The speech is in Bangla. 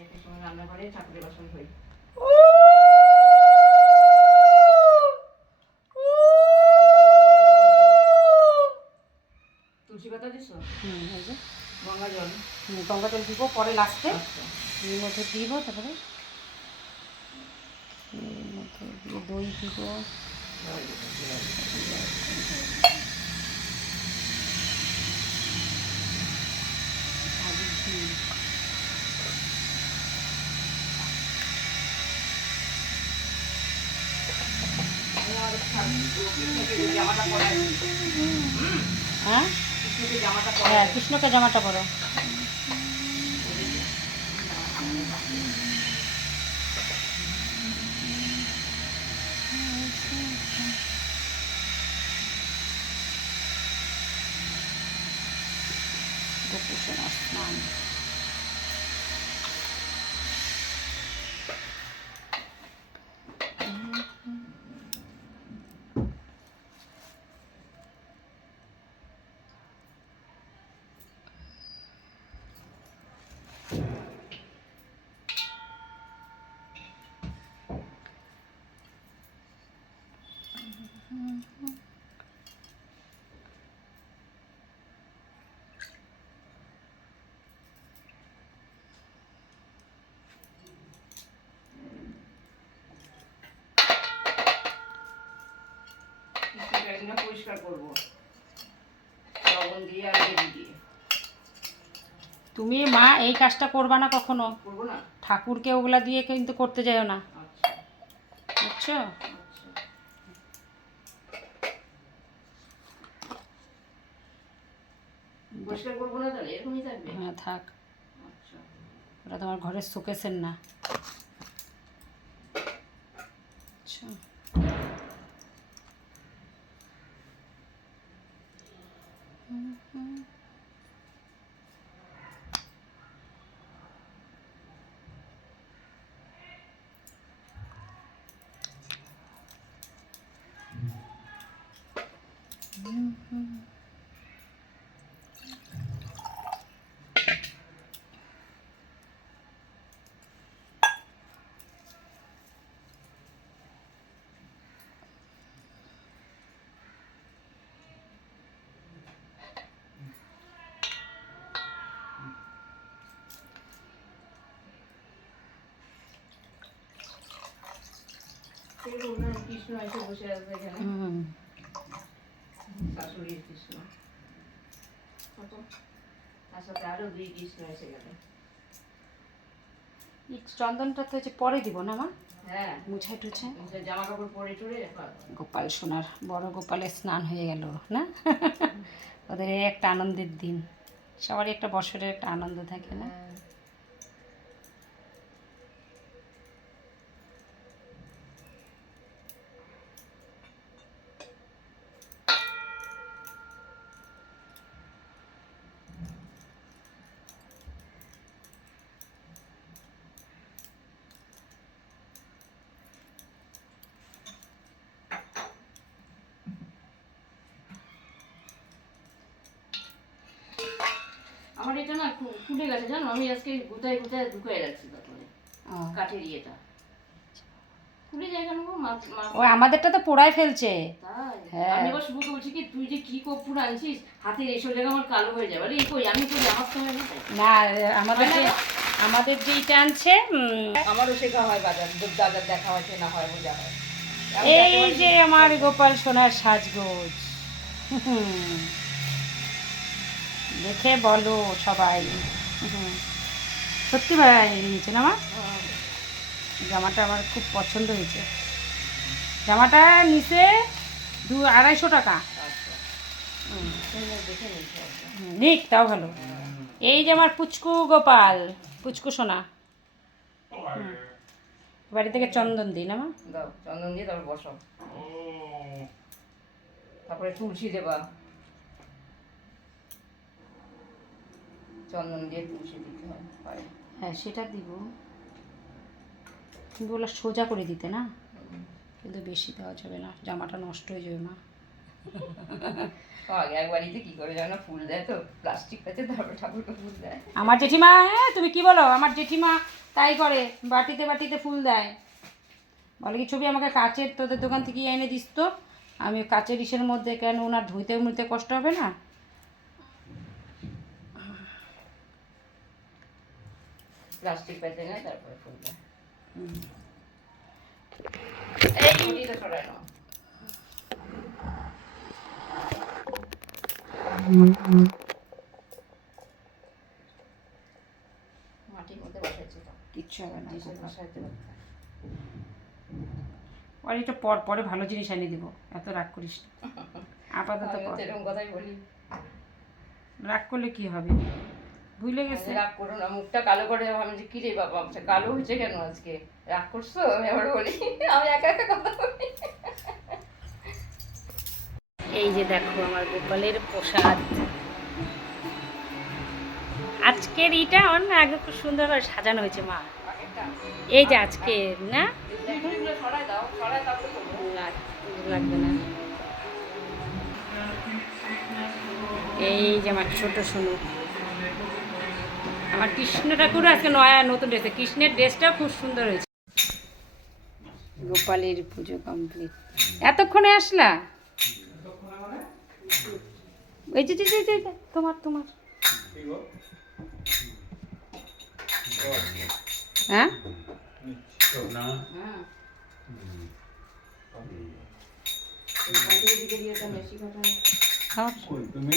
একটা সময় রান্নাঘরে ঠাকুরের বাসন ধুই। তুলসী পাতা দিছো হুম এই যে গঙ্গা জল। গঙ্গা জল দিব পরে লাস্টে আচ্ছা। এর মধ্যে দিব তারপরে? এর মধ্যে দই দিব আর ঘি। আমি আমাদের ঠাকুর- কৃষ্ণকে যে জামাটা পরে হ্যাঁ? হ্যাঁ কৃষ্ণকে জামাটা পরো। স্নান। একদিন পরিষ্কার করব। লবণ দিয়ে আর লেবু দিয়ে। তুমি মা এই কাজটা করবা না কখনো? করব না? ঠাকুরকে ওগুলা দিয়ে কিন্তু করতে যাও না। বুঝছ? পরিষ্কার করব না তাহলে? এরকমই থাকবে? হ্যাঁ থাক। আচ্ছা। ওটা তোমার ঘরের শোকেসের না। আচ্ছা। এরকম না কৃষ্ণ এসে বসে এখানে। শাশুড়ির কৃষ্ণ। কত? তার সাথে আরও দুই কৃষ্ণ এসে গেলে। চন্দনটা তো হচ্ছে পরে দিব না মা? হ্যাঁ। টুছে। জামা কাপড় পরে টরে গোপাল সোনার বড় গোপালের স্নান হয়ে গেল না? ওদের এই একটা আনন্দের দিন। সবারই একটা বছরের একটা আনন্দ থাকে না আমার এটা না খুলে গেছে জানো? আমি আজকে গুতায় গুতায় ঢুকাই রাখছি তারপরে কাঠের ইয়েটা। ও আমাদেরটা তো পোড়ায় ফেলছে। হ্যাঁ। আমি এবার শুভকে বলছি কি তুই যে কি আনছিস হাতের এসব জায়গা আমার কালো হয়ে যাবে। আরে এই কই? আমি আমার না। আমাদের যে আমাদের যে ইটা আনছে আমারও শেখা হয় বাজার। বাজার দেখা হয় হয় বোঝা হয়। এই যে আমার গোপাল সোনার সাজগোজ। হুম। দেখে বলো সবাই। হুম। সত্যি ভাই নিয়েছে না জামাটা আমার খুব পছন্দ হয়েছে। জামাটা নিচে দু আড়াইশো টাকা। নিক তাও ভালো। এই যে আমার পুচকু গোপাল পুচকু সোনা। বাড়ি থেকে চন্দন দিই না মা? চন্দন দিয়ে তারপর বসো তারপরে তুলসী দেবা। চন্দন দিয়ে তুলসী দিতে হয় হ্যাঁ সেটা দিব। কিন্তু ওগুলো সোজা করে দিতে না? কিন্তু বেশি দেওয়া যাবে না জামাটা নষ্ট হয়ে যাবে মা। আগে বাড়িতে কি করে জানো ফুল দেয় তো প্লাস্টিক আছে তারপরে ঠাকুরকে ফুল দেয়। আমার জেঠিমা হ্যাঁ তুমি কি বলো? আমার জেঠিমা তাই করে বাটিতে বাটিতে ফুল দেয়। বলে কি ছবি আমাকে কাচের তোদের দোকান থেকে এনে দিস তো। আমি কাচের ইসের মধ্যে কেন ওনার ধুইতে মুইতে কষ্ট হবে না? প্লাস্টিক পেতে তারপরে মাটির মধ্যে বসাইছি কিচ্ছু হবে না বসাইতে আর পর পরে ভালো জিনিস এনে দিব এত রাগ করিস না। আপাতত এরকম কথাই বলি। রাগ করলে কি হবে? ভুলে গেছে। রাগ করো না মুখটা কালো করে আমি যে কিরে বাবা আচ্ছা কালো হয়েছে কেন আজকে? রাগ করছ? আমি আবার বলি আমি একা একা কথা বলি। এই যে দেখো আমার গোপালের প্রসাদ। আজকের ইটা অন্য আগে খুব সুন্দরভাবে সাজানো হয়েছে মা। এই যে আজকের না? লাগবে না। এই যে আমার ছোট সোনু। আমার কৃষ্ণ ঠাকুর আজকে নয়া নতুন ড্রেসে কৃষ্ণের ড্রেসটা খুব সুন্দর হয়েছে। গোপালের পুজো কমপ্লিট এতক্ষণে আসলা? এই যে তোমার তোমার। হ্যাঁ? হ্যাঁ। তুমি?